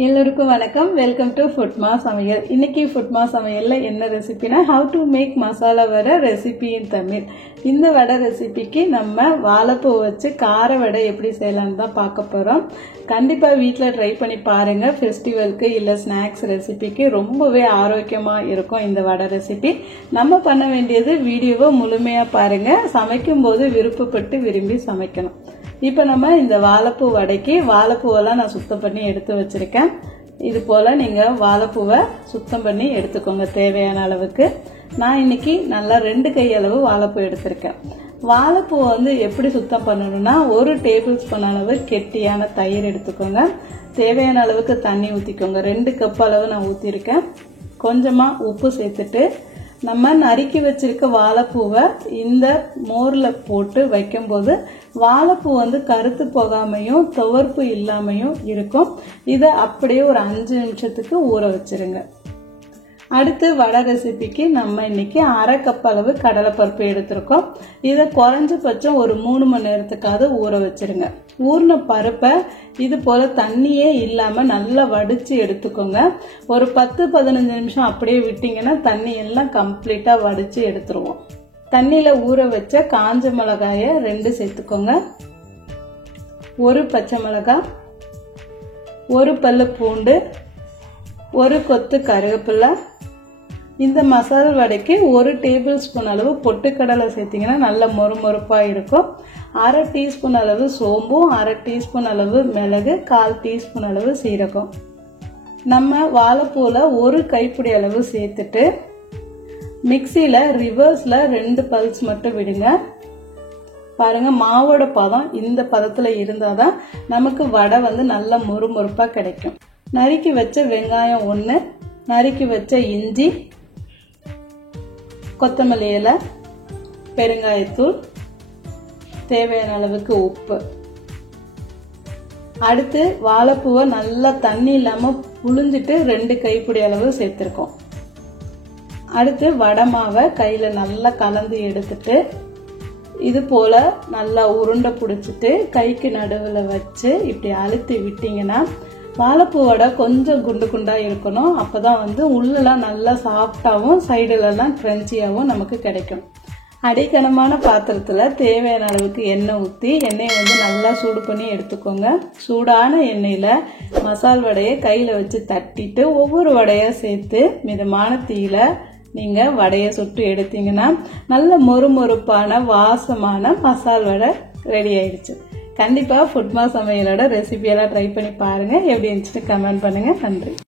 எல்லோருக்கும் வணக்கம். Welcome to ஃபுட்மா சமையல். இன்னைக்கு ஃபுட்மா சமையல்ல என்ன ரெசிபினா how to make masala vada recipe in Tamil. இந்த வடை ரெசிபிக்கு நம்ம வாழைப்பூ வச்சு கார வடை எப்படி செய்யலாம்னு தான் பார்க்க போறோம். கண்டிப்பா வீட்டில் ட்ரை பண்ணி பாருங்க. ஃபெஸ்டிவலுக்கு இல்ல ஸ்நாக்ஸ் ரெசிபிக்கு ரொம்பவே ஆரோக்கியமா இருக்கும் இந்த வடை ரெசிபி. நம்ம பண்ண வேண்டியது வீடியோவை முழுமையா பாருங்க. சமைக்கும் போது விருப்பப்பட்டு விரும்பி சமைக்கணும். இப்போ நம்ம இந்த வாழைப்பூ வடைக்கு வாழைப்பூவெல்லாம் நான் சுத்தம் பண்ணி எடுத்து வச்சிருக்கேன். இது போல நீங்க வாழைப்பூவை சுத்தம் பண்ணி எடுத்துக்கோங்க தேவையான அளவுக்கு. நான் இன்னைக்கு நல்லா 2 கை அளவு வாழைப்பூ எடுத்திருக்கேன். வாழைப்பூ எப்படி சுத்தம் பண்ணணும்னா 1 டேபிள் ஸ்பூன் அளவு கெட்டியான தயிர் எடுத்துக்கோங்க. தேவையான அளவுக்கு தண்ணி ஊற்றிக்கோங்க. 2 கப் அளவு நான் ஊற்றிருக்கேன். கொஞ்சமா உப்பு சேர்த்துட்டு நம்ம நறுக்கி வச்சிருக்க வாழைப்பூவை இந்த மோர்ல போட்டு வைக்கும்போது வாழைப்பூ கருத்து போகாமையும் துவர்ப்பு இல்லாமையும் இருக்கும். இதை அப்படியே ஒரு 5 நிமிஷத்துக்கு ஊற வச்சிருங்க. அடுத்து வடை ரெசிபிக்கு நம்ம இன்னைக்கு 1/2 கப் அளவு கடலைப்பருப்பு எடுத்திருக்கோம். இதை குறைஞ்சபட்சம் ஒரு 3 மணி நேரத்துக்காவது ஊற வச்சிருங்க. ஊறின பருப்பை இது போல தண்ணியே இல்லாம நல்லா வடிச்சு எடுத்துக்கோங்க. ஒரு 10-15 நிமிஷம் அப்படியே விட்டீங்கன்னா தண்ணி எல்லாம் கம்ப்ளீட்டா வடிச்சு எடுத்துருவோம். தண்ணியில ஊற வச்ச காஞ்ச மிளகாய 2 சேர்த்துக்கோங்க. 1 பச்சை மிளகாய், 1 பல்லு பூண்டு, 1 கொத்து கருவேப்பிலை. இந்த மசாலா வடைக்கு 1 டேபிள் ஸ்பூன் அளவு பொட்டுக்கடலை சேர்த்தீங்கன்னா நல்ல மொறுமொறுப்பா இருக்கும். 1/2 டீஸ்பூன் அளவு சோம்பு, 1/2 டீஸ்பூன் அளவு மிளகு, 1/4 டீஸ்பூன் அளவு சீரகம். நம்ம வாழைப்பூல 1 கைப்பிடி அளவு சேர்த்துட்டு மிக்சியில ரிவர்ஸ்ல 2 பல்ஸ் மட்டும் விடுங்க. பாருங்க, மாவோட பதம் இந்த பதத்துல இருந்தாதான் நமக்கு வடை நல்ல மொறுமொறுப்பா கிடைக்கும். நறுக்கி வச்ச வெங்காயம் 1, நறுக்கி வச்ச இஞ்சி, கொத்தமல்லி இலை, பெருங்காயத்தூள், தேவையான அளவுக்கு உப்பு. அடுத்து வாழைப்பூவை நல்லா தண்ணி இல்லாம புழிஞ்சிட்டு 2 கைப்பிடி அளவு சேர்த்திருக்கோம். அடுத்து வடை மாவை கையில நல்லா கலந்து எடுத்துட்டு இது போல நல்லா உருண்டை பிடிச்சிட்டு கைக்கு நடுவில் வச்சு இப்படி அழுத்தி விட்டீங்கன்னா வாழைப்பூ வடை கொஞ்சம் குண்டு குண்டா இருக்கணும். அப்பதான் உள்ளெல்லாம் நல்லா சாஃப்டாவும் சைடுலலாம் கிரன்ச்சியாவும் நமக்கு கிடைக்கும். அடிக்கனமான பாத்திரத்துல தேவையான அளவுக்கு எண்ணெய் ஊற்றி எண்ணெயை நல்லா சூடு பண்ணி எடுத்துக்கோங்க. சூடான எண்ணெயில மசால் வடையை கையில வச்சு தட்டிட்டு ஒவ்வொரு வடையா சேர்த்து மிதமான தீயில நீங்க வடையை சுட்டு எடுத்தீங்கன்னா நல்ல மொறுமொறுப்பான வாசமான மசால் வடை ரெடி ஆயிடுச்சு. கண்டிப்பா ஃபுட்மா சமையலோட ரெசிபியெல்லாம் ட்ரை பண்ணி பாருங்க. எப்படி இருந்துச்சுன்னு கமெண்ட் பண்ணுங்க. நன்றி.